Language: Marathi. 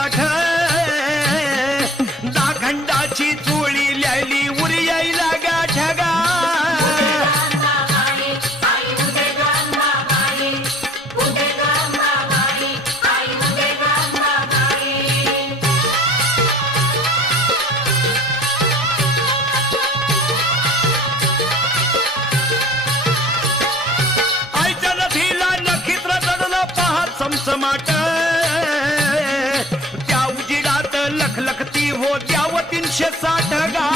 गाठ दाखंडाची चोळी ल्याली उरी यायला गाठ गा आईच्या नदीला नक्षत्र चढलं पाहत समसमाट त्या उजिडात लखलखती हो द्याव 360 गा